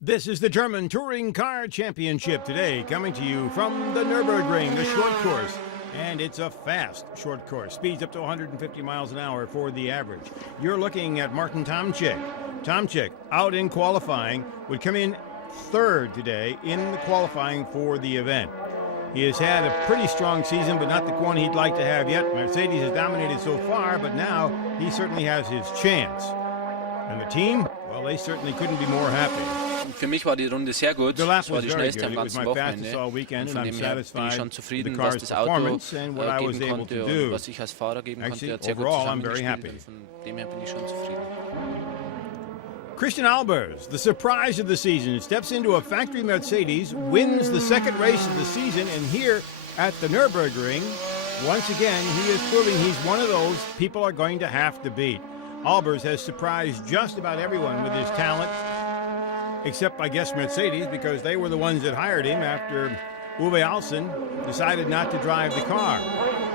This is the German Touring Car Championship today, coming to you from the Nürburgring, the short course. And it's a fast short course. Speeds up to 150 miles an hour for the average. You're looking at Martin Tomczyk. Tomczyk, out in qualifying, would come in third today in the qualifying for the event. He has had a pretty strong season, but not the one he'd like to have yet. Mercedes has dominated so far, but now he certainly has his chance. And the team, well, they certainly couldn't be more happy. Für mich war die Runde sehr gut. Es war die schnellste am ganzen Wochenende. Und von dem her bin ich schon zufrieden, was das Auto geben konnte und was ich als Fahrer geben konnte. Hat sehr gut zusammengespielt und von dem her bin ich schon zufrieden. Christian Albers, the surprise of the season, steps into a factory Mercedes, wins the second race of the season, and here at the Nürburgring, once again, he is proving he's one of those people are going to have to beat. Albers has surprised just about everyone with his talent, except, I guess, Mercedes, because they were the ones that hired him after Uwe Alsen decided not to drive the car.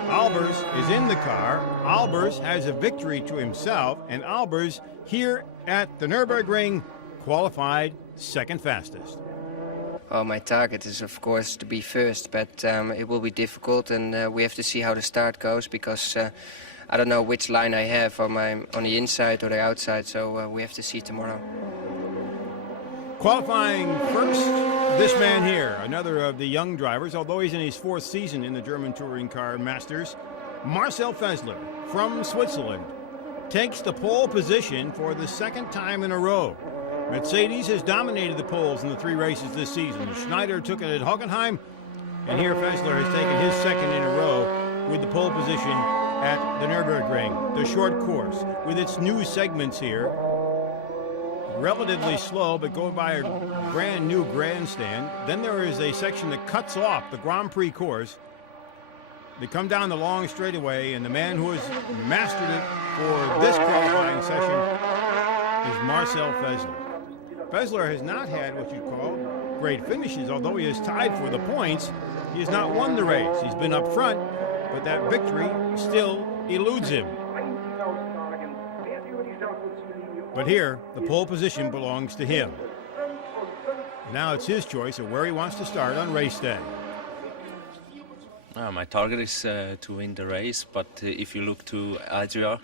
Albers is in the car. Albers has a victory to himself, and Albers, here at the Nürburgring, qualified second fastest. Well, my target is, of course, to be first, but it will be difficult, and we have to see how the start goes, because I don't know which line I have on the inside or the outside, so we have to see tomorrow. Qualifying first, this man here, another of the young drivers, although he's in his fourth season in the German Touring Car Masters, Marcel Fessler from Switzerland takes the pole position for the second time in a row. Mercedes has dominated the poles in the three races this season. Schneider took it at Hockenheim, and here Fessler has taken his second in a row with the pole position at the Nürburgring, the short course, with its new segments here. Relatively slow, but going by a brand new grandstand. Then there is a section that cuts off the Grand Prix course. They come down the long straightaway, and the man who has mastered it for this qualifying session is Marcel Fessler. Fessler has not had what you'd call great finishes, although he is tied for the points. He has not won the race. He's been up front, but that victory still eludes him. But here, the pole position belongs to him. Now it's his choice of where he wants to start on race day. My target is to win the race, but if you look to Adria,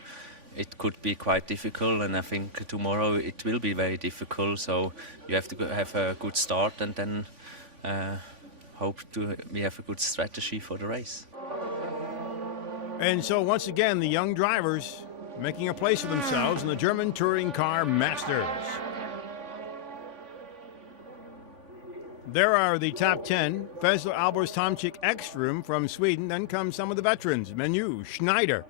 it could be quite difficult, and I think tomorrow it will be very difficult, so you have to have a good start and then hope we have a good strategy for the race. And so once again, the young drivers making a place for themselves in the German Touring Car Masters. There are the top 10. Fessler, Albers, Tomczyk, Ekström from Sweden. Then come some of the veterans. Menu, Schneider,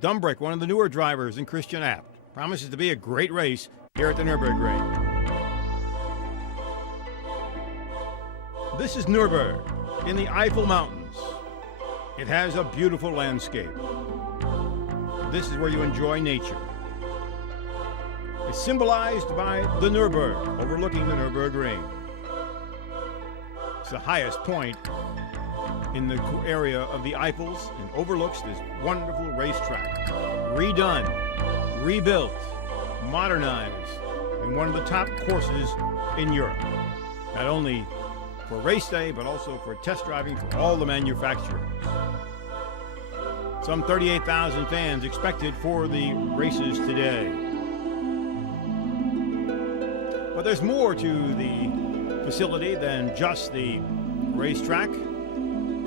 Dumbrick, one of the newer drivers, and Christian Abt. Promises to be a great race here at the Nürburgring. This is Nürburgring in the Eifel Mountains. It has a beautiful landscape. This is where you enjoy nature. It's symbolized by the Nürburgring, overlooking the Nürburgring. It's the highest point in the area of the Eifels and overlooks this wonderful racetrack. Redone, rebuilt, modernized, and one of the top courses in Europe. Not only for race day, but also for test driving for all the manufacturers. Some 38,000 fans expected for the races today. But there's more to the facility than just the racetrack.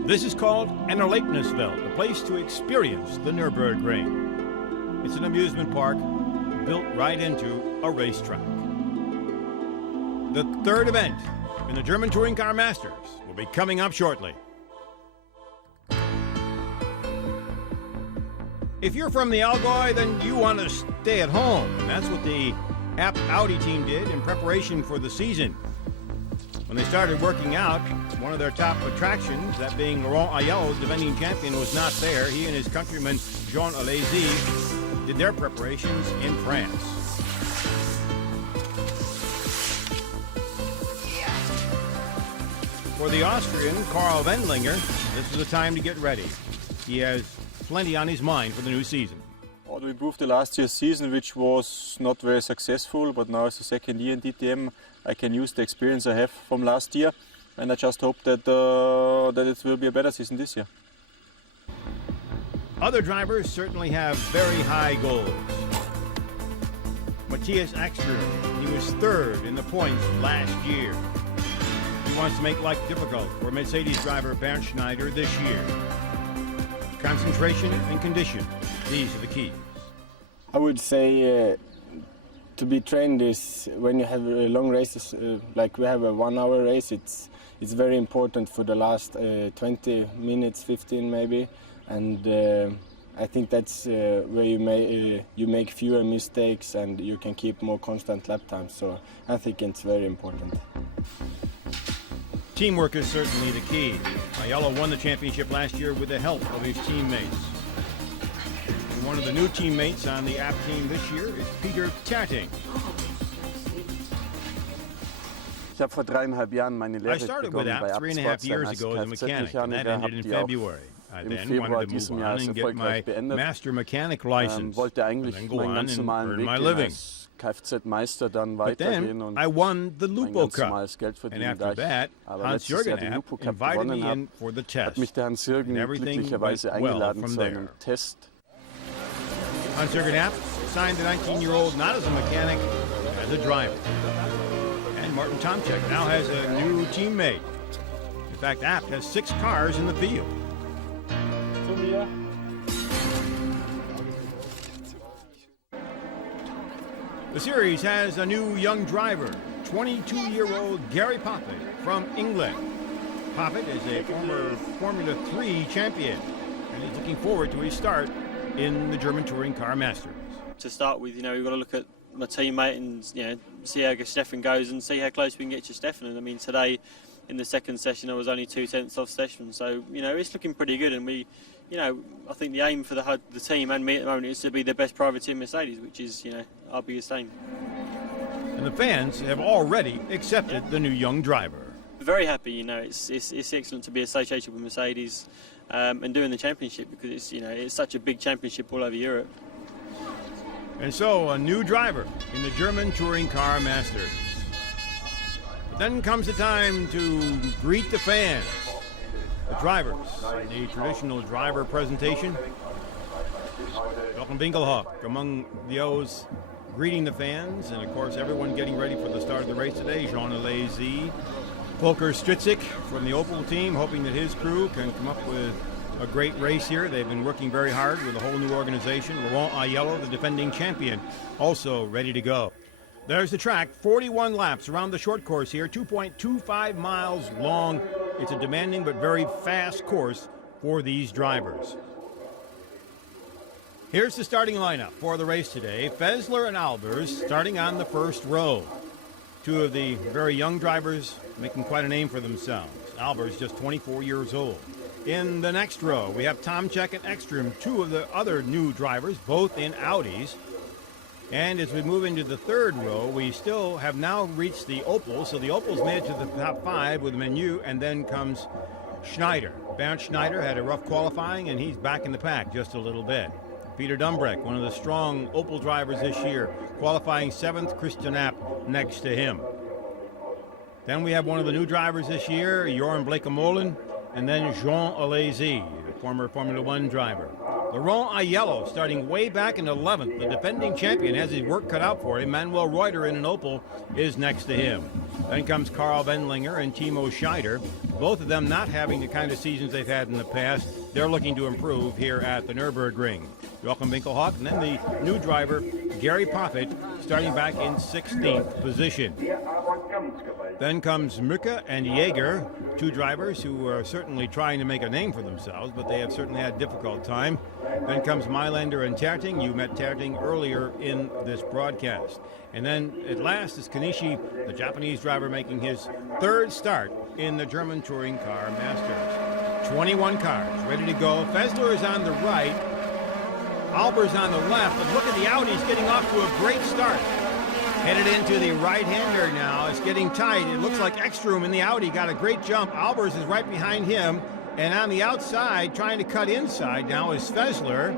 This is called an Erlebniswelt, a place to experience the Nürburgring. It's an amusement park built right into a racetrack. The third event in the German Touring Car Masters will be coming up shortly. If you're from the Allgäu, then you want to stay at home. And that's what the Audi team did in preparation for the season. When they started working out, one of their top attractions, that being Laurent Ayel's defending champion, was not there. He and his countryman, Jean Alesi, did their preparations in France. For the Austrian, Karl Wendlinger, this is the time to get ready. He has plenty on his mind for the new season. Well, we improved the last year's season, which was not very successful, but now it's the second year in DTM. I can use the experience I have from last year, and I just hope that it will be a better season this year. Other drivers certainly have very high goals. Matthias Ekström, he was third in the points last year. He wants to make life difficult for Mercedes driver Bernd Schneider this year. Concentration and condition, these are the keys. I would say to be trained is when you have long races, like we have a 1 hour race, it's very important for the last 20 minutes, 15 maybe, and I think that's where you make fewer mistakes and you can keep more constant lap time, so I think it's very important. Teamwork is certainly the key. Aiello won the championship last year with the help of his teammates. And one of the new teammates on the app team this year is Peter Terting. I started with app 3.5 years ago as a mechanic, and that ended in February. I then wanted to move on and get my master mechanic license, and then go on and earn my living. But then I won the Lupo Cup, and after that, Hans-Jürgen App invited me in for the test, and everything went well from there. Hans-Jürgen App signed the 19-year-old not as a mechanic, but as a driver. And Martin Tomczyk now has a new teammate. In fact, App has 6 cars in the field. The series has a new young driver, 22-year-old Gary Poppet from England. Poppet is a former Formula 3 champion, and he's looking forward to his start in the German Touring Car Masters. To start with, we've got to look at my teammate and see how Stefan goes and see how close we can get to Stefan. And I mean, today in the second session I was only 2/10 off Stefan, so it's looking pretty good. And we, I think the aim for the team and me at the moment is to be the best privateer Mercedes, which is our biggest aim. And the fans have already accepted the new young driver. Very happy, it's excellent to be associated with Mercedes and doing the championship, because it's such a big championship all over Europe. And so a new driver in the German Touring Car Masters. Then comes the time to greet the fans. The drivers in the traditional driver presentation. Jochen Winkelhock among those greeting the fans, and of course everyone getting ready for the start of the race today. Jean Alesi, Volker Stritzik from the Opel team, hoping that his crew can come up with a great race here. They've been working very hard with a whole new organization. Laurent Aiello, the defending champion, also ready to go. There's the track, 41 laps around the short course here, 2.25 miles long. It's a demanding but very fast course for these drivers. Here's the starting lineup for the race today. Fässler and Albers starting on the first row. Two of the very young drivers making quite a name for themselves. Albers just 24 years old. In the next row, we have Tomczyk and Ekström, two of the other new drivers, both in Audis. And as we move into the third row, we still have now reached the Opel. So the Opel's made it to the top 5 with Menu, and then comes Schneider. Bernd Schneider had a rough qualifying, and he's back in the pack just a little bit. Peter Dumbreck, one of the strong Opel drivers this year, qualifying 7th, Christian App next to him. Then we have one of the new drivers this year, Joran Blekemolen, and then Jean Alesi, the former Formula 1 driver. Laurent Aiello starting way back in 11th. The defending champion has his work cut out for him. Manuel Reuter in an Opel is next to him. Then comes Karl Wendlinger and Timo Scheider. Both of them not having the kind of seasons they've had in the past. They're looking to improve here at the Nürburgring. Jochen Winkelhock, and then the new driver, Gary Poppet, starting back in 16th position. Then comes Mücker and Jaeger, two drivers who are certainly trying to make a name for themselves, but they have certainly had a difficult time. Then comes Mailander and Terting. You met Terting earlier in this broadcast. And then at last is Kanishi, the Japanese driver, making his third start in the German Touring Car Masters. 21 cars ready to go. Fässler is on the right. Albers on the left. But look at the Audis getting off to a great start. Headed into the right-hander now. It's getting tight. It looks like Ekstrom in the Audi got a great jump. Albers is right behind him. And on the outside, trying to cut inside now is Fessler.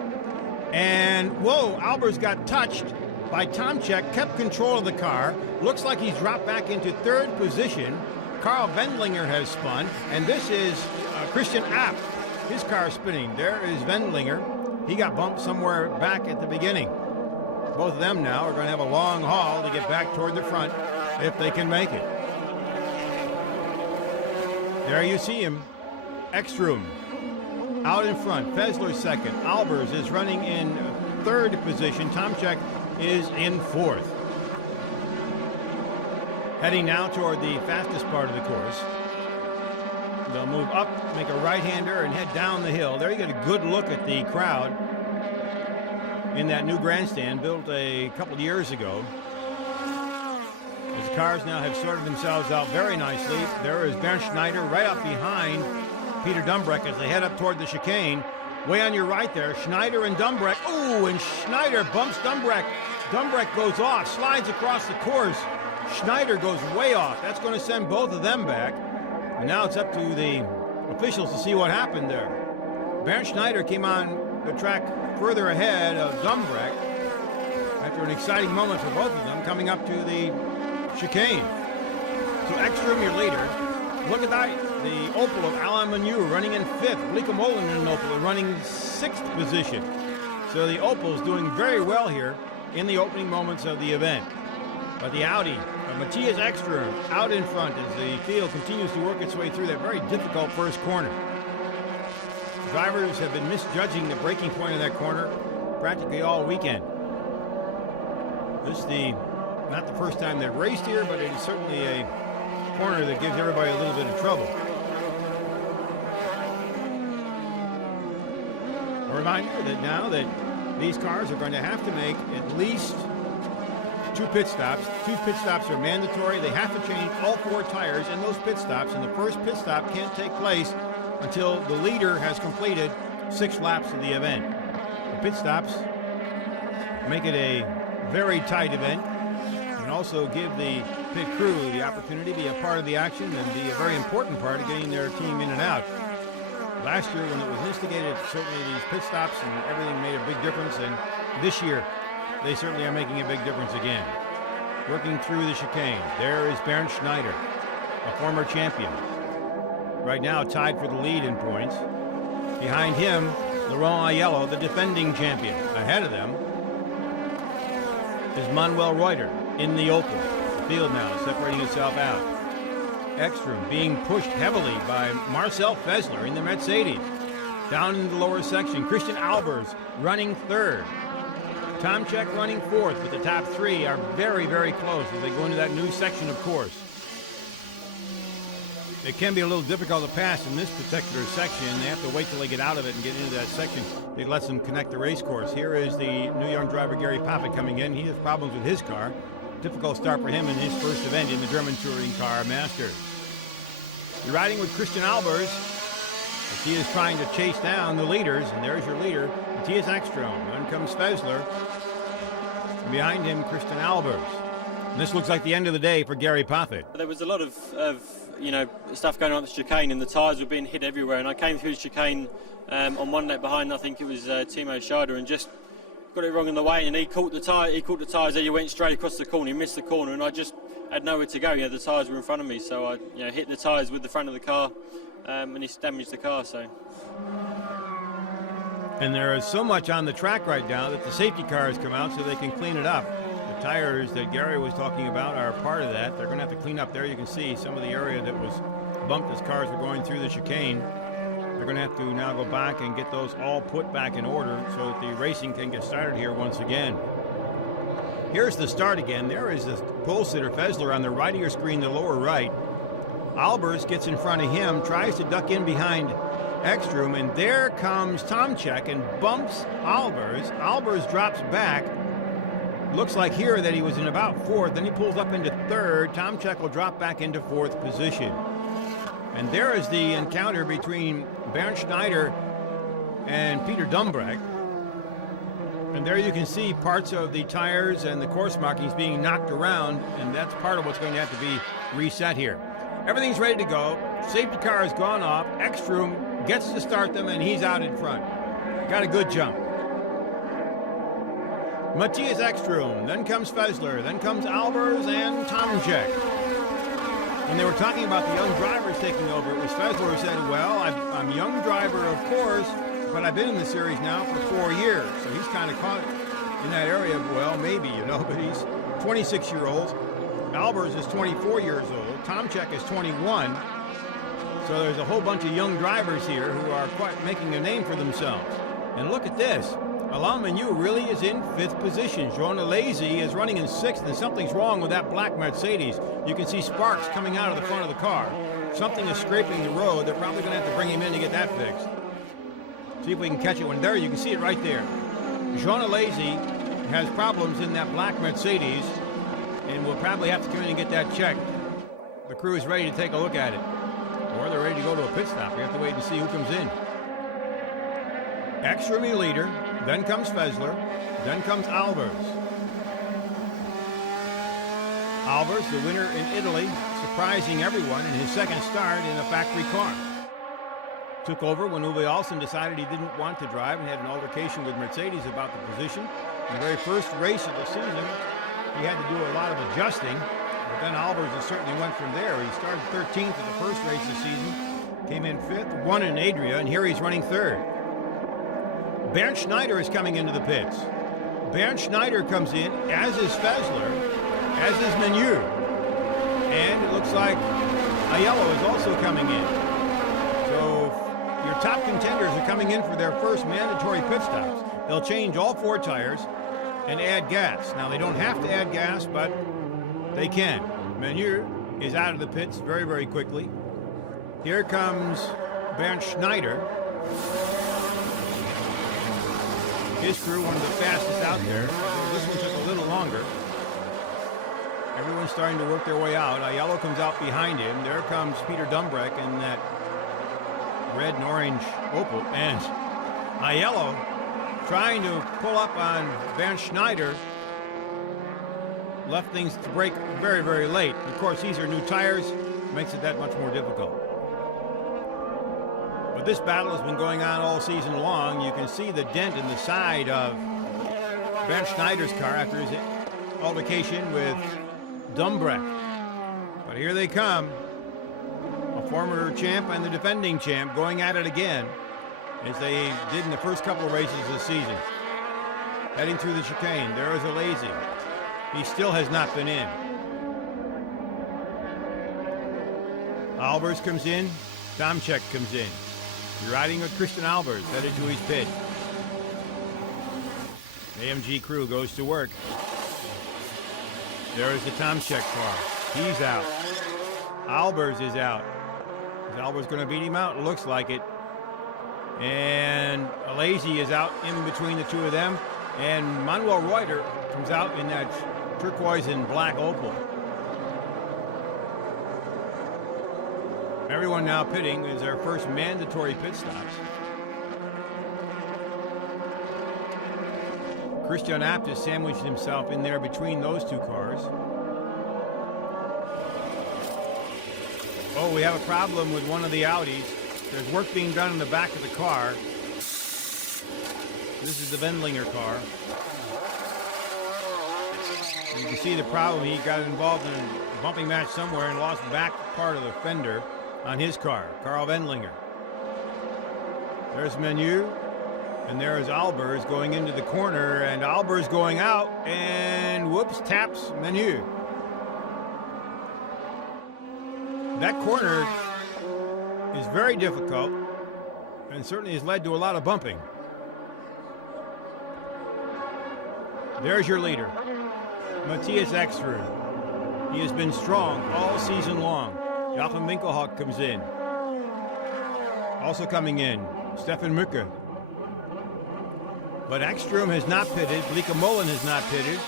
And, whoa, Albers got touched by Tomczyk, kept control of the car. Looks like he's dropped back into third position. Karl Wendlinger has spun. And this is Christian Abt. His car spinning. There is Wendlinger. He got bumped somewhere back at the beginning. Both of them now are going to have a long haul to get back toward the front if they can make it. There you see him. Ekstrom out in front. Fessler second. Albers is running in third position. Tomczyk is in fourth. Heading now toward the fastest part of the course. They'll move up, make a right-hander, and head down the hill. There you get a good look at the crowd in that new grandstand built a couple years ago. As the cars now have sorted themselves out very nicely. There is Bernd Schneider right up behind Peter Dumbreck as they head up toward the chicane. Way on your right there, Schneider and Dumbreck. Ooh, and Schneider bumps Dumbreck. Dumbreck goes off, slides across the course. Schneider goes way off. That's going to send both of them back. And now it's up to the officials to see what happened there. Bernd Schneider came on the track further ahead of Dumbreck after an exciting moment for both of them coming up to the chicane. So Ekstrom, your leader. Look at that, the Opel of Alain Menu running in fifth. Lieke Molen in an Opel running sixth position. So the Opel is doing very well here in the opening moments of the event. But the Audi of Matthias Ekstrom out in front as the field continues to work its way through that very difficult first corner. Drivers have been misjudging the braking point of that corner practically all weekend. This is not the first time they've raced here, but it is certainly a corner that gives everybody a little bit of trouble. A reminder that now that these cars are going to have to make at least 2 pit stops. 2 pit stops are mandatory. They have to change all 4 tires in those pit stops, and the first pit stop can't take place until the leader has completed 6 laps of the event. The pit stops make it a very tight event and also give the pit crew the opportunity to be a part of the action and be a very important part of getting their team in and out. Last year when it was instigated, certainly these pit stops and everything made a big difference, and this year they certainly are making a big difference again. Working through the chicane, there is Bernd Schneider, a former champion. Right now tied for the lead in points. Behind him, Laurent Aiello, the defending champion. Ahead of them is Manuel Reuter in the Opel. The field now separating itself out. Ekstrom being pushed heavily by Marcel Fessler in the Mercedes. Down in the lower section, Christian Albers running third. Tomczyk running fourth, but the top 3 are very, very close as they go into that new section of course. It can be a little difficult to pass in this particular section. They have to wait till they get out of it and get into that section. It lets them connect the race course. Here is the new young driver, Gary Paffett, coming in. He has problems with his car. Difficult start for him in his first event in the German Touring Car Masters. You're riding with Christian Albers as he is trying to chase down the leaders, and there's your leader, Matthias Ekstrom. Then comes Fessler. And behind him, Christian Albers. And this looks like the end of the day for Gary Paffett. There was a lot of stuff going on at the chicane, and the tyres were being hit everywhere. And I came through the chicane on one lap behind. I think it was Timo Schade, and just got it wrong in the way. And he caught the tyres. He went straight across the corner. He missed the corner, and I just had nowhere to go. The tyres were in front of me, so I hit the tyres with the front of the car, and it's damaged the car. So. And there is so much on the track right now that the safety cars come out so they can clean it up. The tires that Gary was talking about are part of that. They're going to have to clean up there. You can see some of the area that was bumped as cars were going through the chicane. They're going to have to now go back and get those all put back in order so that the racing can get started here once again. Here's the start again. There is the pole sitter Fessler on the right of your screen, the lower right. Albers gets in front of him, tries to duck in behind Ekstrom, and there comes Tomczyk and bumps Albers. Albers drops back. Looks like here that he was in about fourth, then he pulls up into third. Tomczyk will drop back into fourth position. And there is the encounter between Bernd Schneider and Peter Dumbreck. And there you can see parts of the tires and the course markings being knocked around, and that's part of what's going to have to be reset here. Everything's ready to go. Safety car has gone off. Ekstrom gets to start them, and he's out in front. Got a good jump. Matthias Ekstrom, then comes Fessler, then comes Albers and Tomczyk. When they were talking about the young drivers taking over, it was Fessler who said, well, I'm a young driver, of course, but I've been in the series now for 4 years. So he's kind of caught in that area of, well, maybe, but he's 26-year-old. Albers is 24 years old. Tomczyk is 21. So there's a whole bunch of young drivers here who are quite making a name for themselves. And look at this. Alain Menu really is in 5th position. Jean Alesi is running in 6th, and something's wrong with that black Mercedes. You can see sparks coming out of the front of the car. Something is scraping the road. They're probably going to have to bring him in to get that fixed. See if we can catch it. When there, you can see it right there. Jean Alesi has problems in that black Mercedes, and we'll probably have to come in and get that checked. The crew is ready to take a look at it. Or they're ready to go to a pit stop. We have to wait and see who comes in. Ekstrom leader, then comes Fessler, then comes Albers. Albers, the winner in Italy, surprising everyone in his second start in a factory car. Took over when Uwe Olsen decided he didn't want to drive and had an altercation with Mercedes about the position. In the very first race of the season, he had to do a lot of adjusting, but then Albers certainly went from there. He started 13th at the first race of the season, came in 5th, won in Adria, and here he's running 3rd. Bernd Schneider is coming into the pits. Bernd Schneider comes in, as is Fessler, as is Menu. And it looks like Aiello is also coming in. So your top contenders are coming in for their first mandatory pit stops. They'll change all 4 tires and add gas. Now, they don't have to add gas, but they can. Menu is out of the pits very, very quickly. Here comes Bernd Schneider. His crew, one of the fastest out there. So this one took a little longer. Everyone's starting to work their way out. Aiello comes out behind him. There comes Peter Dumbrek in that red and orange Opel. And Aiello trying to pull up on Bernd Schneider. Left things to break very, very late. Of course, these are new tires. Makes it that much more difficult. But this battle has been going on all season long. You can see the dent in the side of Bernd Schneider's car after his altercation with Dumbrek. But here they come. A former champ and the defending champ going at it again, as they did in the first couple of races this season. Heading through the chicane. There is Alesi. He still has not been in. Albers comes in. Tomczyk comes in. You're riding with Christian Albers, headed to his pit. AMG crew goes to work. There is the Tomczyk car. He's out. Albers is out. Is Albers going to beat him out? Looks like it. And Alesi is out in between the two of them. And Manuel Reuter comes out in that turquoise and black Opel. Everyone now pitting is their first mandatory pit stops. Christian Abt has sandwiched himself in there between those two cars. Oh, we have a problem with one of the Audis. There's work being done in the back of the car. This is the Wendlinger car. You can see the problem. He got involved in a bumping match somewhere and lost back part of the fender on his car, Karl Wendlinger. There's Menu, and there is Albers going into the corner, and Albers going out, and whoops, taps Menu. That corner is very difficult, and certainly has led to a lot of bumping. There's your leader, Matthias Ekstrom. He has been strong all season long. Joachim Winkelhock comes in. Also coming in, Stefan Mücker. But Ekstrom has not pitted. Lieke Molen has not pitted.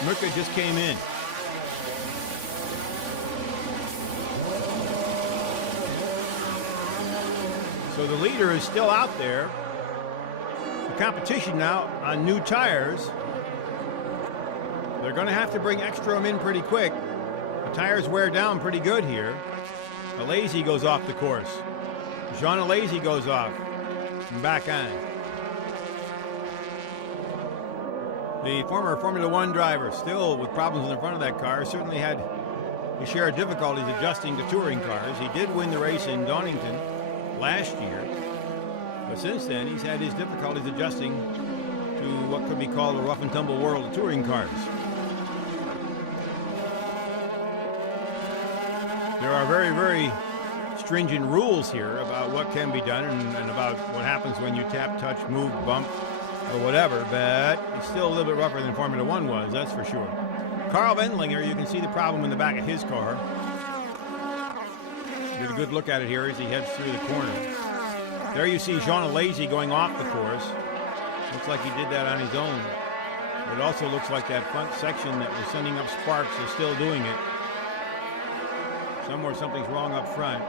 Mücker just came in. So the leader is still out there. the competition now on new tires. They're going to have to bring Ekstrom in pretty quick. The tires wear down pretty good here. Alesi goes off the course. Jean Alesi goes off and back on. The former Formula One driver, still with problems in the front of that car, certainly had his share of difficulties adjusting to touring cars. He did win the race in Donington last year, but since then he's had his difficulties adjusting to what could be called a rough and tumble world of touring cars. There are very, very stringent rules here about what can be done and about what happens when you tap, touch, move, bump, or whatever, but it's still a little bit rougher than Formula One was, that's for sure. Carl Wendlinger, you can see the problem in the back of his car. Get a good look at it here as he heads through the corner. There you see Jean Alesi going off the course. Looks like he did that on his own. It also looks like that front section that was sending up sparks is still doing it. Somewhere something's wrong up front.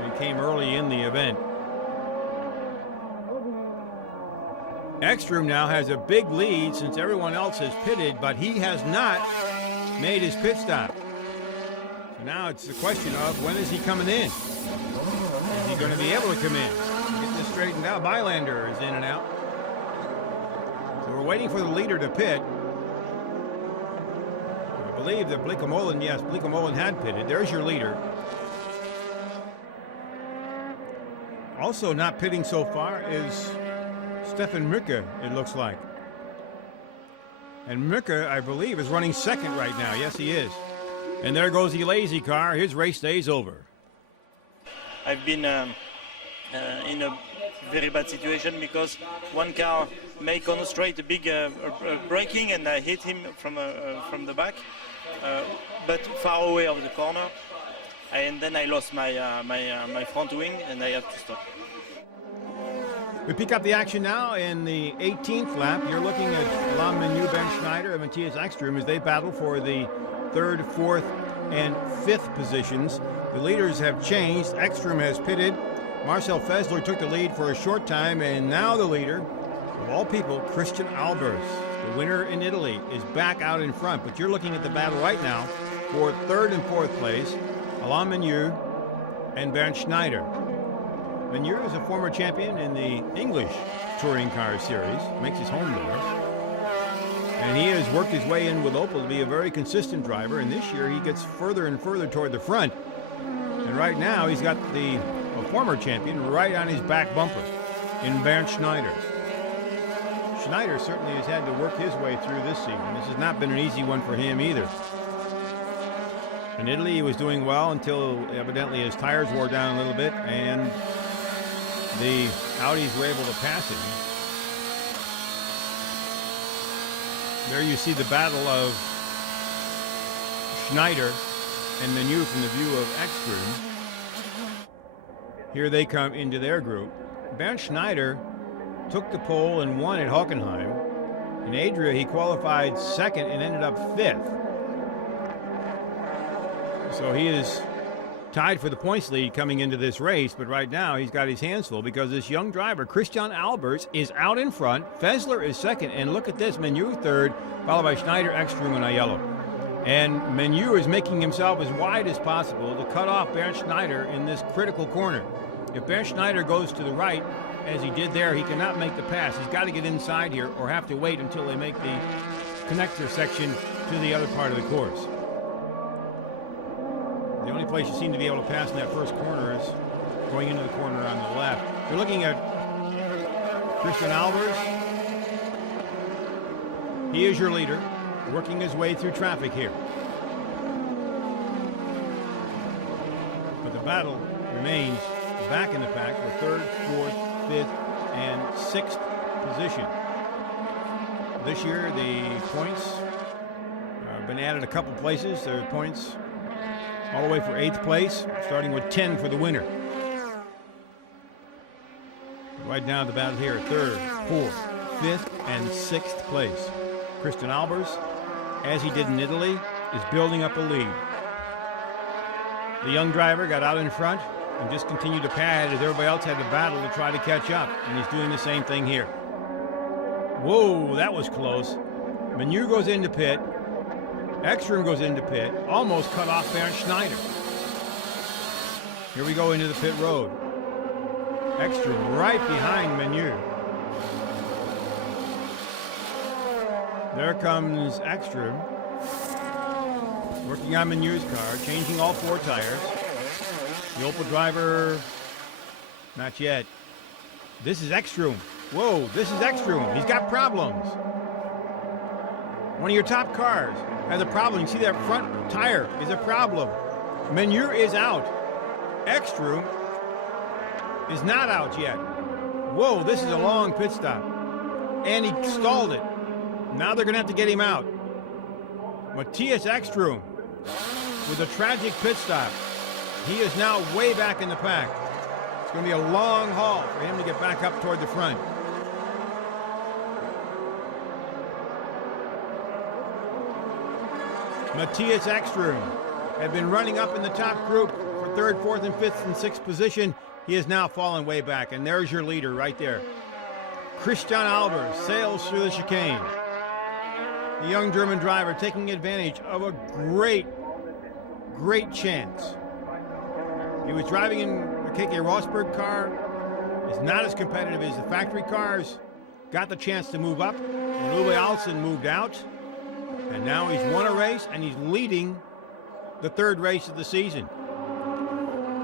And it came early in the event. Ekstrom now has a big lead since everyone else has pitted, but he has not made his pit stop. So now it's the question of when is he coming in? Is he going to be able to come in? Get this straightened out. Bylander is in and out. So we're waiting for the leader to pit. I believe that Bleekemolen, yes, Bleekemolen had pitted. There's your leader. Also not pitting so far is Stefan Mücke, it looks like. And Mücke, I believe, is running second right now. Yes, he is. And there goes the Alesi car. His race day is over. I've been in a very bad situation because one car made on the straight a big braking, and I hit him from the back, but far away of the corner. And then I lost my front wing, and I had to stop. We pick up the action now in the 18th lap. You're looking at Alain Menu, Ben Schneider, and Matthias Ekstrom as they battle for the 3rd, 4th, and 5th positions. The leaders have changed. Ekstrom has pitted. Marcel Fessler took the lead for a short time, and now the leader, of all people, Christian Albers, the winner in Italy, is back out in front. But you're looking at the battle right now for 3rd and 4th place, Alain Menu and Bernd Schneider. Menu is a former champion in the English Touring Car Series, makes his home there. And he has worked his way in with Opel to be a very consistent driver, and this year he gets further and further toward the front. And right now he's got a former champion right on his back bumper in Bernd Schneider. Schneider certainly has had to work his way through this season. This has not been an easy one for him either. In Italy he was doing well until evidently his tires wore down a little bit and the Audis were able to pass him. There you see the battle of Schneider and Menu from the view of Ekstrom. Here they come into their group. Bernd Schneider took the pole and won at Hockenheim. In Adria he qualified 2nd and ended up 5th. So he is tied for the points lead coming into this race, but right now he's got his hands full because this young driver, Christian Albers, is out in front. Fessler is 2nd, and look at this, Menu 3rd, followed by Schneider, Ekstrom, and Aiello. And Menu is making himself as wide as possible to cut off Bernd Schneider in this critical corner. If Bernd Schneider goes to the right, as he did there, he cannot make the pass. He's got to get inside here or have to wait until they make the connector section to the other part of the course. The only place you seem to be able to pass in that first corner is going into the corner on the left. You're looking at Christian Albers. He is your leader, working his way through traffic here. But the battle remains back in the pack for 3rd, 4th, 5th, and 6th position. This year the points have been added a couple places. There are points all the way for 8th place, starting with 10 for the winner. Right now the battle here, 3rd, 4th, 5th, and 6th place. Christian Albers, as he did in Italy, is building up a lead. The young driver got out in front and just continued to pad as everybody else had to battle to try to catch up, and he's doing the same thing here. Whoa, that was close. Menu goes into pit. Ekstrom goes into pit. Almost cut off Bernd Schneider. Here we go into the pit road. Ekstrom right behind Menu. There comes Ekstrom. Working on Menu's car, changing all 4 tires. The Opel driver, not yet. This is Ekstrom. Whoa, this is Ekstrom. He's got problems. One of your top cars has a problem. You see that front tire is a problem. Menu is out. Ekstrom is not out yet. Whoa, this is a long pit stop. And he stalled it. Now they're going to have to get him out. Matthias Ekstrom with a tragic pit stop. He is now way back in the pack. It's going to be a long haul for him to get back up toward the front. Matthias Ekstrom had been running up in the top group for 3rd, 4th, and 5th and 6th position. He has now fallen way back, and there's your leader right there. Christian Albers sails through the chicane. The young German driver taking advantage of a great chance. He was driving in the KK Rosberg car. It's not as competitive as the factory cars. Got the chance to move up. Uwe Alsen moved out. And now he's won a race, and he's leading the 3rd race of the season.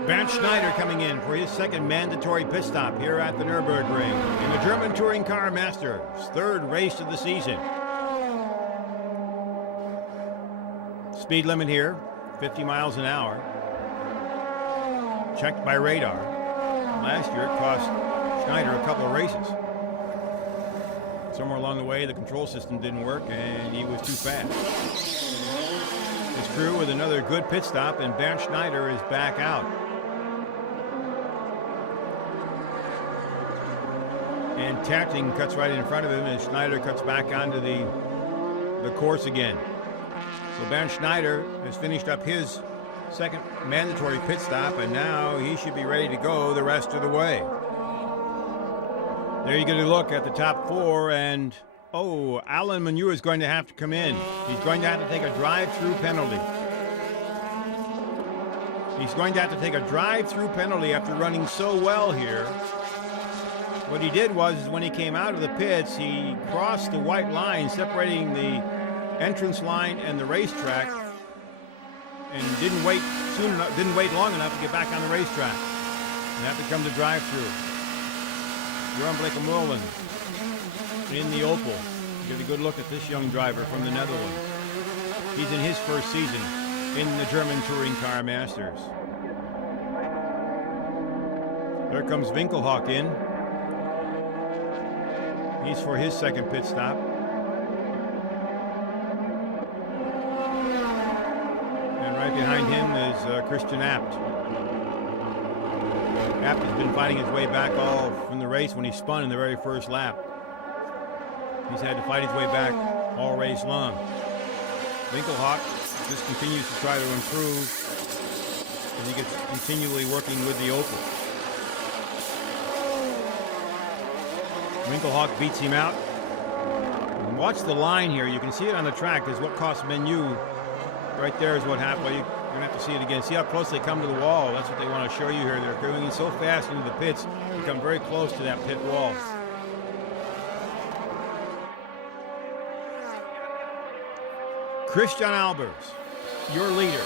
Bernd Schneider coming in for his 2nd mandatory pit stop here at the Nürburgring in the German Touring Car Masters, 3rd race of the season. Speed limit here, 50 miles an hour. Checked by radar. Last year it cost Schneider a couple of races. Somewhere along the way the control system didn't work and he was too fast. His crew with another good pit stop, and Bernd Schneider is back out. And Terting cuts right in front of him, and Schneider cuts back onto the course again. So Bernd Schneider has finished up his 2nd mandatory pit stop, and now he should be ready to go the rest of the way. There you get a look at the top 4, and Alain Menu is going to have to come in. He's going to have to take a drive-through penalty. He's going to have to take a drive-through penalty after running so well here. What he did was when he came out of the pits, he crossed the white line separating the entrance line and the racetrack, and didn't wait long enough to get back on the racetrack. And that becomes a drive-through. Jeroen Blekemolen in the Opel. Get a good look at this young driver from the Netherlands. He's in his 1st season in the German Touring Car Masters. There comes Winkelhock in. He's for his 2nd pit stop. And right behind him is Christian Abt. Abt has been fighting his way back all from the race when he spun in the very 1st lap. He's had to fight his way back all race long. Winkelhock just continues to try to improve as he gets continually working with the Opel. Winkelhock beats him out. And watch the line here. You can see it on the track. Is what cost Menu. Right there is what happened. Well, you're going to have to see it again. See how close they come to the wall. That's what they want to show you here. They're going in so fast into the pits. They come very close to that pit wall. Christian Albers, your leader.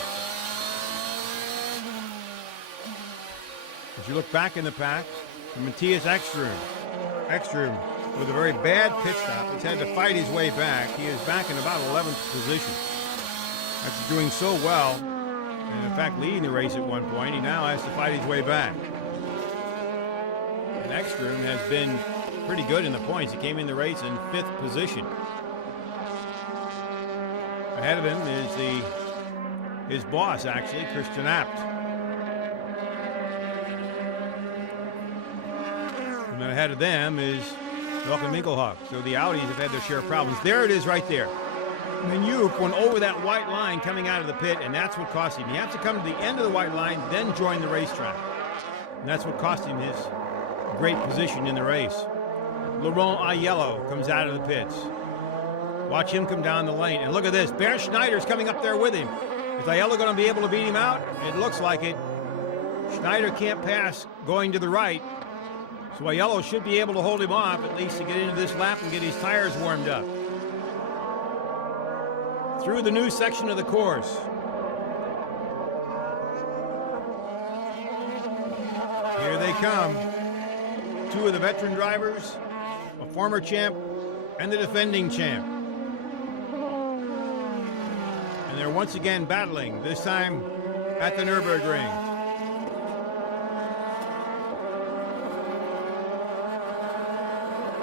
As you look back in the pack, Matthias Ekstrom. Ekstrom with a very bad pit stop. He's had to fight his way back. He is back in about 11th position. After doing so well, and in fact leading the race at one point, he now has to fight his way back. And Ekstrom has been pretty good in the points. He came in the race in 5th position. Ahead of him is his boss, actually, Christian Abt. And then ahead of them is Jochen Winkelhock. So the Audis have had their share of problems. There it is right there. Menu went over that white line coming out of the pit, and that's what cost him. He has to come to the end of the white line, then join the racetrack. And that's what cost him his great position in the race. Laurent Aiello comes out of the pits. Watch him come down the lane. And look at this. Bernd Schneider's coming up there with him. Is Aiello going to be able to beat him out? It looks like it. Schneider can't pass going to the right. So Aiello should be able to hold him off, at least to get into this lap and get his tires warmed up. Through the new section of the course. Here they come. Two of the veteran drivers, a former champ and the defending champ. And they're once again battling, this time at the Nürburgring.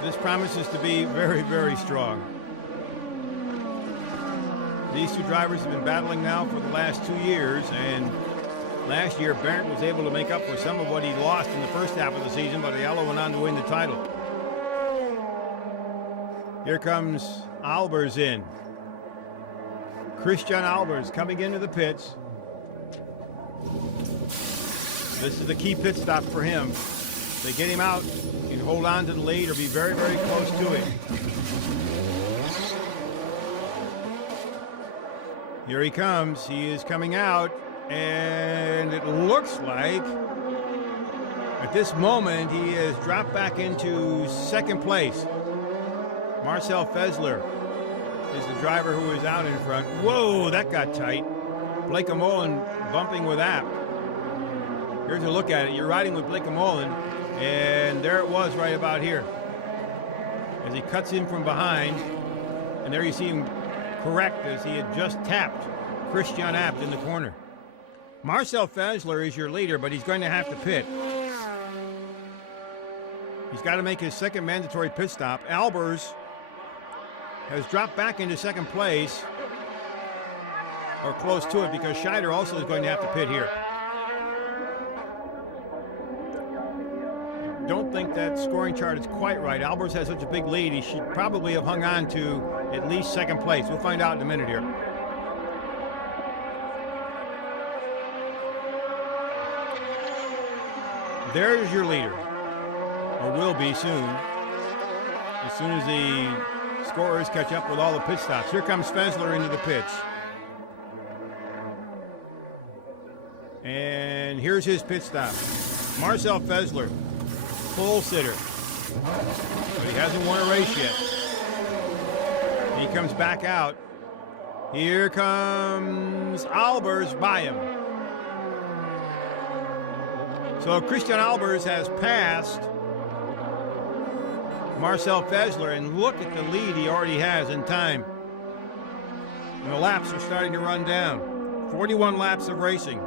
This promises to be very, very strong. These two drivers have been battling now for the last 2 years, and last year Bernd was able to make up for some of what he lost in the first half of the season, but Aiello went on to win the title. Here comes Albers in. Christian Albers coming into the pits. This is the key pit stop for him. They get him out, he can hold on to the lead or be very, very close to it. Here he comes. He is coming out, and it looks like at this moment he has dropped back into second place. Marcel Fessler is the driver who is out in front. Whoa, that got tight. Blake Mullen bumping with Abt. Here's a look at it. You're riding with Blake Mullen, and there it was right about here. As he cuts in from behind, and there you see him correct as he had just tapped Christian Abt in the corner. Marcel Fessler is your leader, but he's going to have to pit. He's got to make his second mandatory pit stop. Albers has dropped back into second place, or close to it, because Schneider also is going to have to pit here. Don't think that scoring chart is quite right. Albers has such a big lead, he should probably have hung on to at least second place. We'll find out in a minute here. There's your leader, or will be soon as the scorers catch up with all the pit stops. Here comes Fessler into the pits. And here's his pit stop. Marcel Fessler, full sitter, but he hasn't won a race yet. He comes back out. Here comes Albers by him. So Christian Albers has passed Marcel Fessler, and look at the lead he already has in time. And the laps are starting to run down. 41 laps of racing.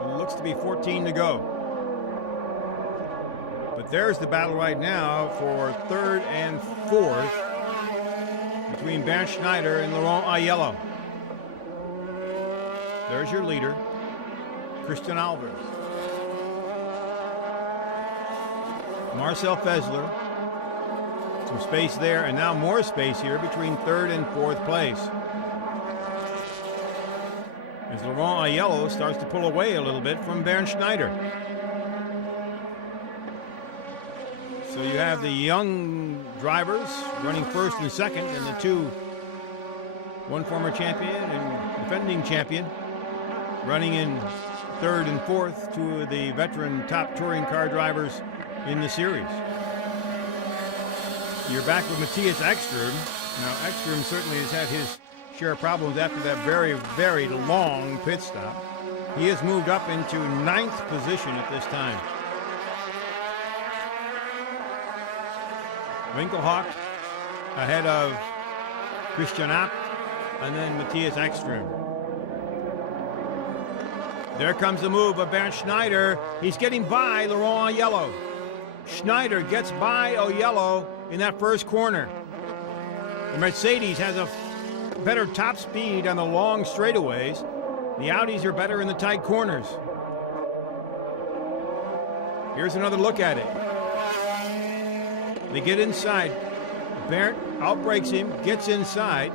It looks to be 14 to go. But there's the battle right now for third and fourth between Bernd Schneider and Laurent Aiello. There's your leader, Christian Albers. Marcel Fessler, some space there, and now more space here between third and fourth place. As Laurent Aiello starts to pull away a little bit from Bernd Schneider. So you have the young drivers running first and second, and the two, one former champion and defending champion, running in third and fourth, two of the veteran top touring car drivers in the series. You're back with Matthias Ekström. Now, Ekström certainly has had his share of problems after that very, very long pit stop. He has moved up into 9th position at this time. Winkelhock ahead of Christian Abt, and then Matthias Ekström. There comes the move of Bernd Schneider. He's getting by Laurent Aiello. Schneider gets by Aiello in that first corner. The Mercedes has a better top speed on the long straightaways. The Audis are better in the tight corners. Here's another look at it. They get inside. Bernd outbreaks him, gets inside.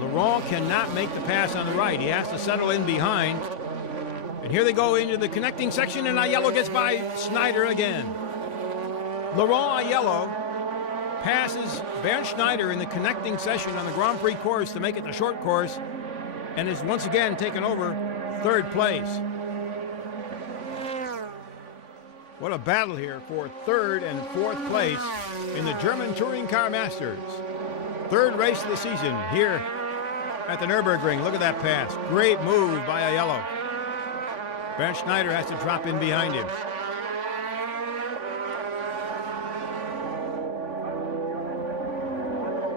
Laurent cannot make the pass on the right. He has to settle in behind. And here they go into the connecting section, and Aiello gets by Schneider again. Laurent Aiello passes Bernd Schneider in the connecting session on the Grand Prix course to make it the short course, and is once again taken over third place. What a battle here for third and fourth place in the German Touring Car Masters. Third race of the season here at the Nürburgring. Look at that pass. Great move by Aiello. Bernd Schneider has to drop in behind him.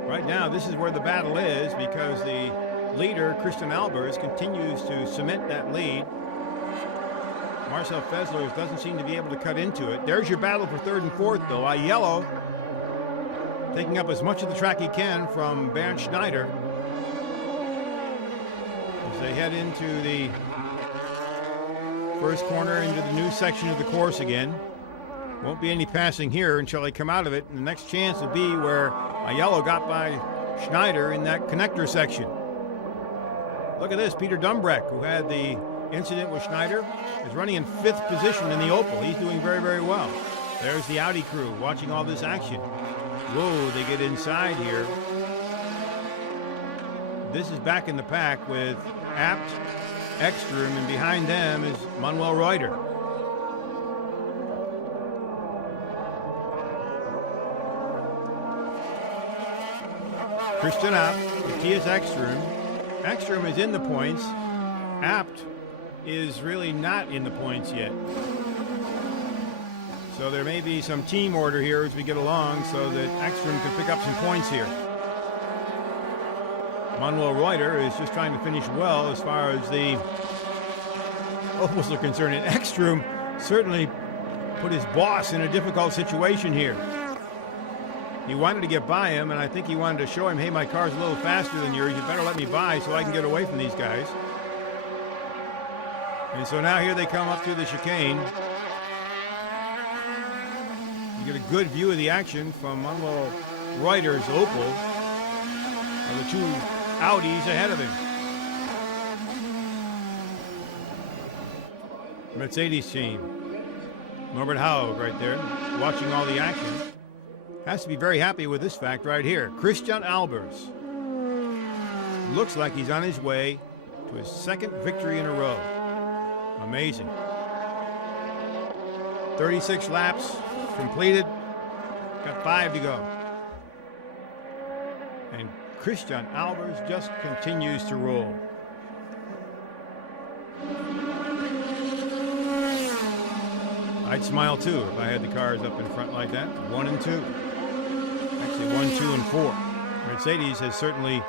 Right now, this is where the battle is, because the leader, Christian Albers, continues to cement that lead. Marcel Fessler doesn't seem to be able to cut into it. There's your battle for third and fourth, though. Aiello taking up as much of the track he can from Bernd Schneider as they head into the first corner, into the new section of the course again. Won't be any passing here until they come out of it, and the next chance will be where Aiello got by Schneider in that connector section. Look at this, Peter Dumbreck, who had the incident with Schneider, is running in 5th position in the Opel. He's doing very, very well. There's the Audi crew watching all this action. Whoa, they get inside here. This is back in the pack with Abt, Ekstrom, and behind them is Manuel Reuter. Christian Abt, Matthias Ekstrom. Ekstrom is in the points. Abt is really not in the points yet. So there may be some team order here as we get along so that Ekstrom can pick up some points here. Manuel Reuter is just trying to finish well as far as the Opels are concerned. And Ekstrom certainly put his boss in a difficult situation here. He wanted to get by him, and I think he wanted to show him, hey, my car's a little faster than yours. You better let me by so I can get away from these guys. And so now here they come up to the chicane. You get a good view of the action from Manuel Reuter's Opel, and the two Audis ahead of him. Mercedes team. Norbert Haug right there, watching all the action. Has to be very happy with this fact right here. Christian Albers looks like he's on his way to his 2nd victory in a row. Amazing. 36 laps completed. Got 5 to go. And Christian Albers just continues to roll. I'd smile too if I had the cars up in front like that. 1 and 2. Actually 1, 2, and 4. Mercedes has certainly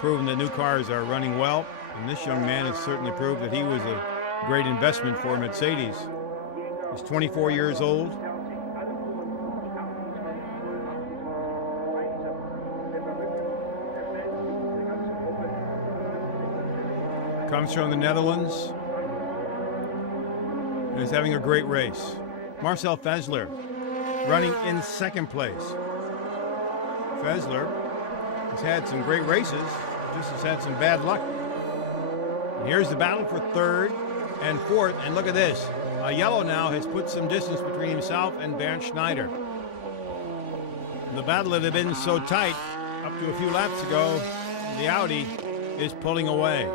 proven that new cars are running well, and this young man has certainly proved that he was a great investment for Mercedes. He's 24 years old. Comes from the Netherlands and is having a great race. Marcel Fessler running in 2nd place. Fessler has had some great races, just has had some bad luck. And here's the battle for 3rd and 4th, and look at this. Aiello now has put some distance between himself and Bernd Schneider. The battle that had been so tight up to a few laps ago, the Audi is pulling away.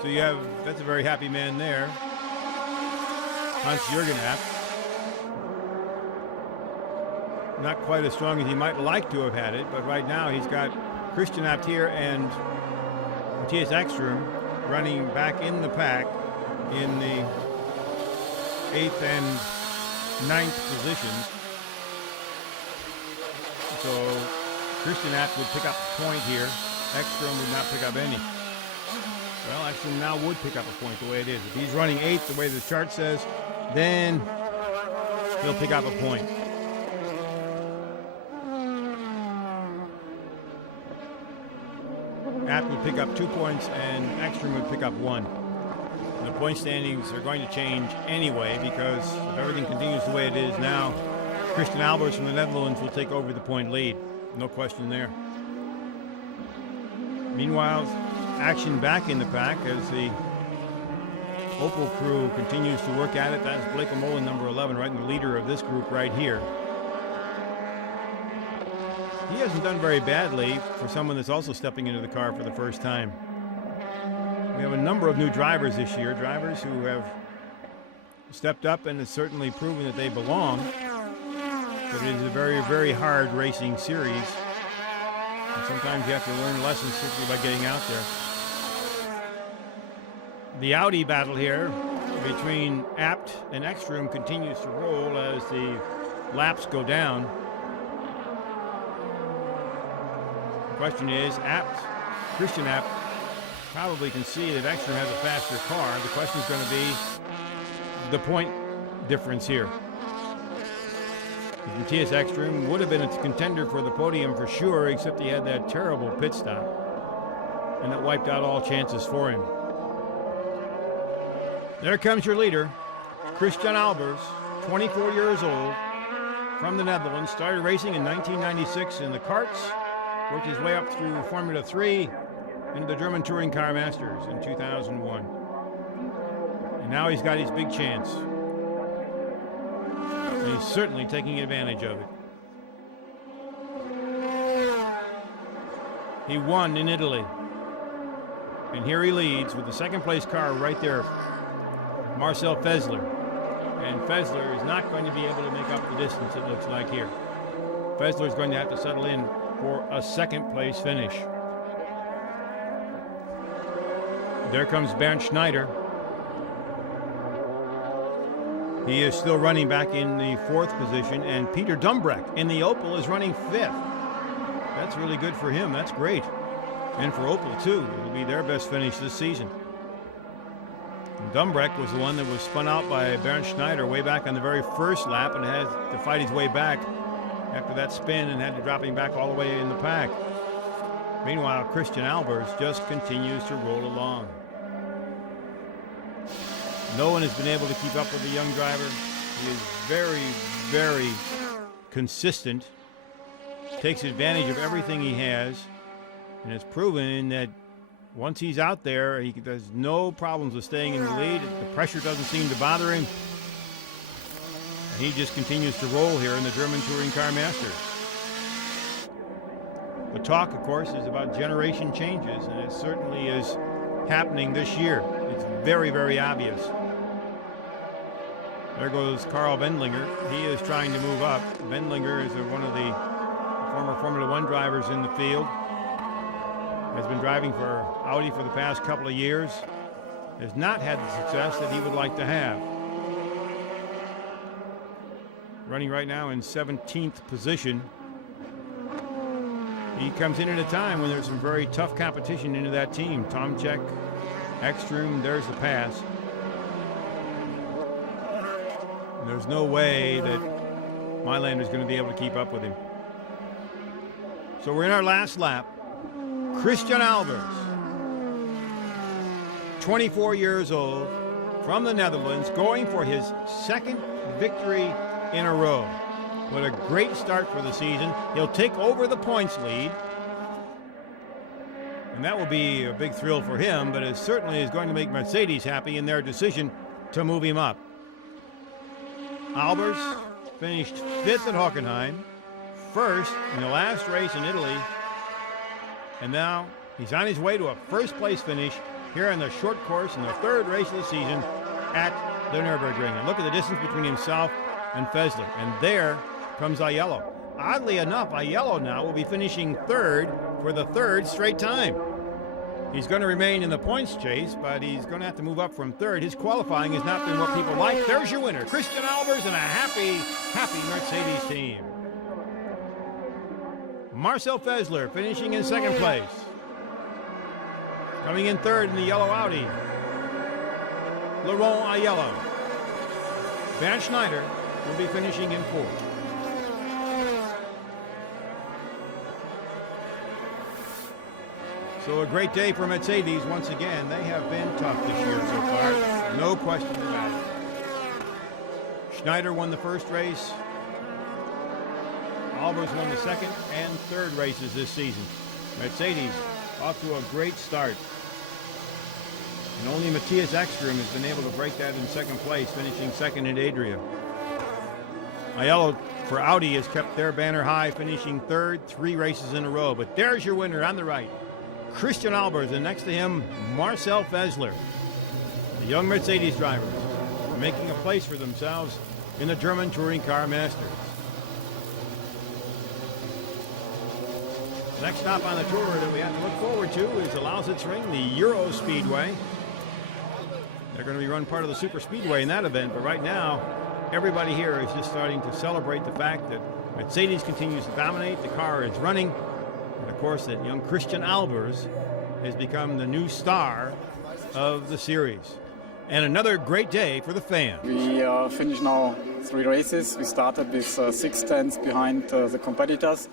So you have, that's a very happy man there. Hans-Jürgen Abt. Not quite as strong as he might like to have had it, but right now he's got Christian Abt here and Matthias Ekstrom running back in the pack in the 8th and 9th positions. So Christian Abt would pick up a point here. Ekstrom would not pick up any. Well, Ekstrom now would pick up a point the way it is. If he's running 8th the way the chart says, then he'll pick up a point. Abt would pick up 2 points and Ekstrom would pick up 1. And the point standings are going to change anyway, because if everything continues the way it is now, Christian Albers from the Netherlands will take over the point lead. No question there. Meanwhile, action back in the pack as the Opel crew continues to work at it. That's Blake O'Molin, number 11, right in the leader of this group right here. He hasn't done very badly for someone that's also stepping into the car for the first time. We have a number of new drivers this year, drivers who have stepped up and have certainly proven that they belong. But it is a very, very hard racing series. And sometimes you have to learn lessons simply by getting out there. The Audi battle here between Abt and Ekstrom continues to roll as the laps go down. The question is, Christian Abt probably can see that Ekstrom has a faster car. The question is going to be the point difference here. Matthias Ekstrom would have been a contender for the podium for sure, except he had that terrible pit stop, and that wiped out all chances for him. There comes your leader, Christian Albers, 24 years old, from the Netherlands. Started racing in 1996 in the karts, worked his way up through Formula 3 into the German Touring Car Masters in 2001. And now he's got his big chance. And he's certainly taking advantage of it. He won in Italy. And here he leads with the second place car right there, Marcel Fessler. And Fessler is not going to be able to make up the distance, it looks like here. Fessler is going to have to settle in for a second place finish. There comes Bernd Schneider. He is still running back in the 4th position, and Peter Dumbreck in the Opel is running 5th. That's really good for him. That's great. And for Opel, too. It will be their best finish this season. And Dumbreck was the one that was spun out by Bernd Schneider way back on the very first lap and had to fight his way back after that spin and had to drop him back all the way in the pack. Meanwhile, Christian Albers just continues to roll along. No one has been able to keep up with the young driver. He is very, very consistent, takes advantage of everything he has, and has proven that once he's out there, he has no problems with staying in the lead. The pressure doesn't seem to bother him. And he just continues to roll here in the German Touring Car Masters. The talk, of course, is about generation changes, and it certainly is happening this year. It's very, very obvious. There goes Carl Wendlinger. He is trying to move up. Wendlinger is one of the former Formula One drivers in the field. Has been driving for Audi for the past couple of years. Has not had the success that he would like to have. Running right now in 17th position. He comes in at a time when there's some very tough competition into that team. Tomczyk, Ekstrom, there's the pass. And there's no way that Mylander's going to be able to keep up with him. So we're in our last lap. Christian Albers, 24 years old, from the Netherlands, going for his 2nd victory in a row. What a great start for the season. He'll take over the points lead. And that will be a big thrill for him, but it certainly is going to make Mercedes happy in their decision to move him up. Albers finished 5th at Hockenheim, 1st in the last race in Italy, and now he's on his way to a 1st place finish here in the short course in the 3rd race of the season at the Nürburgring. And look at the distance between himself and Fessler. And there comes Aiello. Oddly enough, Aiello now will be finishing 3rd for the 3rd straight time. He's going to remain in the points chase, but he's going to have to move up from 3rd. His qualifying has not been what people like. There's your winner, Christian Albers, and a happy, happy Mercedes team. Marcel Fessler finishing in 2nd place. Coming in 3rd in the yellow Audi, Laurent Aiello. Bernd Schneider will be finishing in 4th. So a great day for Mercedes once again. They have been tough this year so far. No question about it. Schneider won the 1st race. Albers won the 2nd and 3rd races this season. Mercedes off to a great start. And only Matthias Ekstrom has been able to break that in second place, finishing second at Adria. Aiello for Audi has kept their banner high, finishing third 3 races in a row. But there's your winner on the right, Christian Albers, and next to him, Marcel Fessler. The young Mercedes drivers making a place for themselves in the German Touring Car Masters. The next stop on the tour that we have to look forward to is the Lausitzring, the Euro Speedway. They're going to be run part of the Super Speedway in that event, but right now, everybody here is just starting to celebrate the fact that Mercedes continues to dominate, the car is running, and of course that young Christian Albers has become the new star of the series. And another great day for the fans. We finished now 3 races. We started with 6 tenths behind the competitors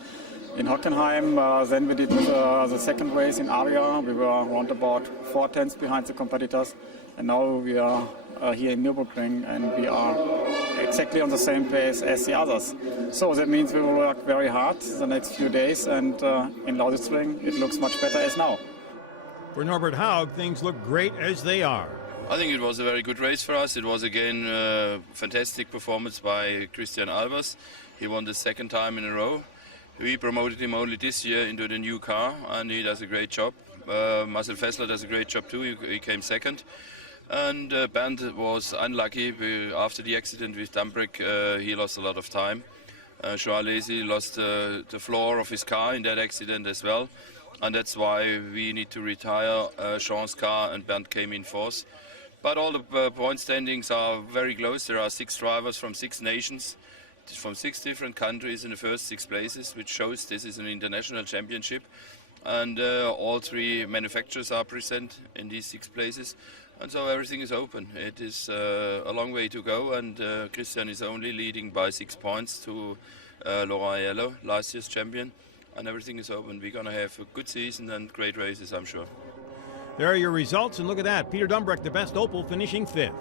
in Hockenheim. Then we did the second race in Aria. We were around about 4 tenths behind the competitors. And now we are here in Nürburgring, and we are exactly on the same pace as the others. So that means we will work very hard the next few days, and in Lausitzring it looks much better as now. For Norbert Haug, things look great as they are. I think it was a very good race for us. It was again a fantastic performance by Christian Albers. He won the 2nd time in a row. We promoted him only this year into the new car, and he does a great job. Marcel Fessler does a great job too. He came 2nd. And Bernd was unlucky. After the accident with Dambrek, he lost a lot of time. Alesi lost the floor of his car in that accident as well. And that's why we need to retire Jean's car, and Bernd came in 4th. But all the point standings are very close. There are 6 drivers from 6 nations, from 6 different countries in the first 6 places, which shows this is an international championship. And all 3 manufacturers are present in these 6 places. And so everything is open. It is a long way to go, and Christian is only leading by 6 points to Laurent Aiello, last year's champion. And everything is open. We're going to have a good season and great races, I'm sure. There are your results, and look at that. Peter Dumbrek, the best Opel, finishing 5th.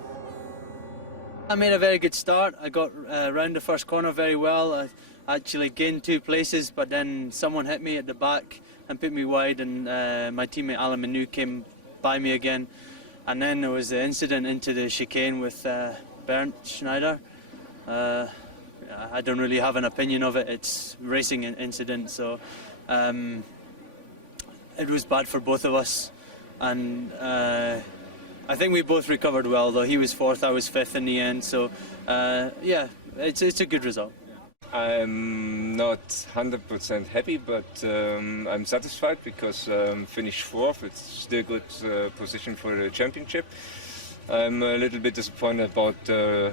I made a very good start. I got around the first corner very well. I actually gained 2 places, but then someone hit me at the back and put me wide, and my teammate Alain Menu came by me again. And then there was the incident into the chicane with Bernd Schneider. I don't really have an opinion of it. It's a racing incident, so it was bad for both of us. And I think we both recovered well, though. He was 4th, I was 5th in the end. So yeah, it's a good result. I'm not 100% happy, but I'm satisfied because finished 4th. It's still a good position for the championship. I'm a little bit disappointed about the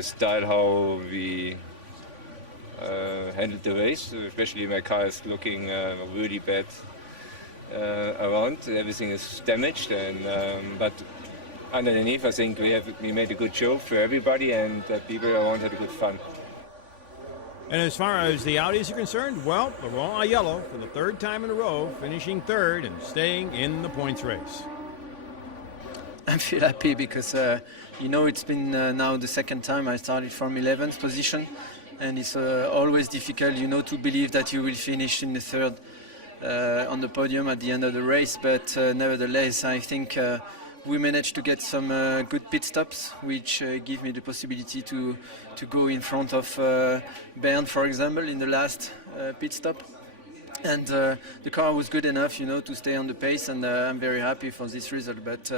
style how we handled the race. Especially my car is looking really bad around. Everything is damaged, and but underneath, I think we made a good show for everybody, and people around had a good fun. And as far as the Audis are concerned, well, Laurent Aiello, for the 3rd time in a row, finishing 3rd and staying in the points race. I feel happy because, you know, it's been now the 2nd time I started from 11th position, and it's always difficult, you know, to believe that you will finish in the 3rd on the podium at the end of the race, but nevertheless, I think we managed to get some good pit stops, which give me the possibility to go in front of Bernd, for example, in the last pit stop. And the car was good enough, you know, to stay on the pace, and I'm very happy for this result. But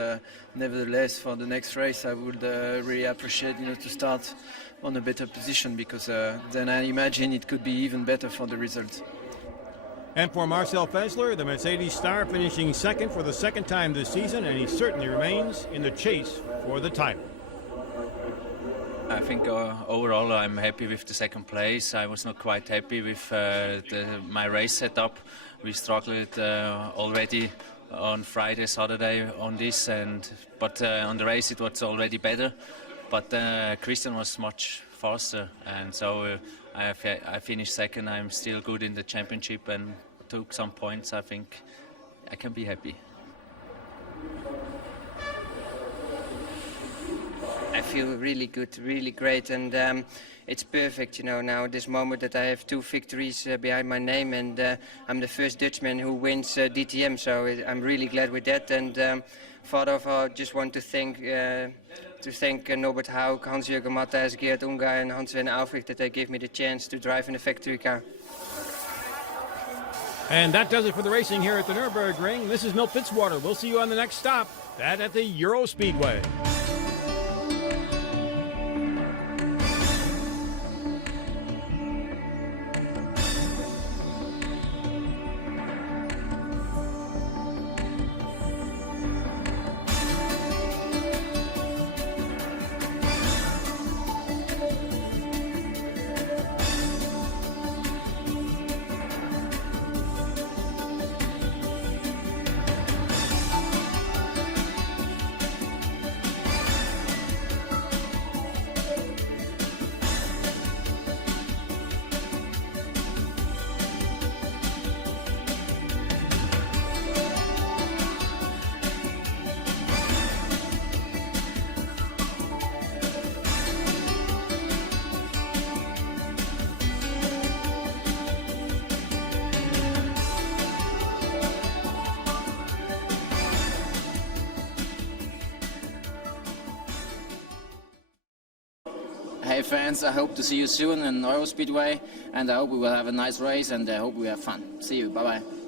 nevertheless, for the next race, I would really appreciate, you know, to start on a better position, because then I imagine it could be even better for the results. And for Marcel Fessler, the Mercedes star, finishing 2nd for the 2nd time this season, and he certainly remains in the chase for the title. I think overall I'm happy with the 2nd place. I was not quite happy with my race setup. We struggled already on Friday, Saturday on this, but on the race it was already better. But Christian was much faster, and so I finished 2nd. I'm still good in the championship and took some points. I think I can be happy. I feel really good, really great, and it's perfect, you know, now this moment that I have 2 victories behind my name, and I'm the first Dutchman who wins DTM, so I'm really glad with that. And further of all, I just want to thank Norbert Haug, Hans-Jürgen Matthias, Geert Ungar, and Hans-Sven Alfrich that they gave me the chance to drive in a factory car. And that does it for the racing here at the Nürburgring. This is Milt Fitzwater. We'll see you on the next stop, that at the Euro Speedway. Hey fans, I hope to see you soon in Euro Speedway, and I hope we will have a nice race, and I hope we have fun. See you, bye bye.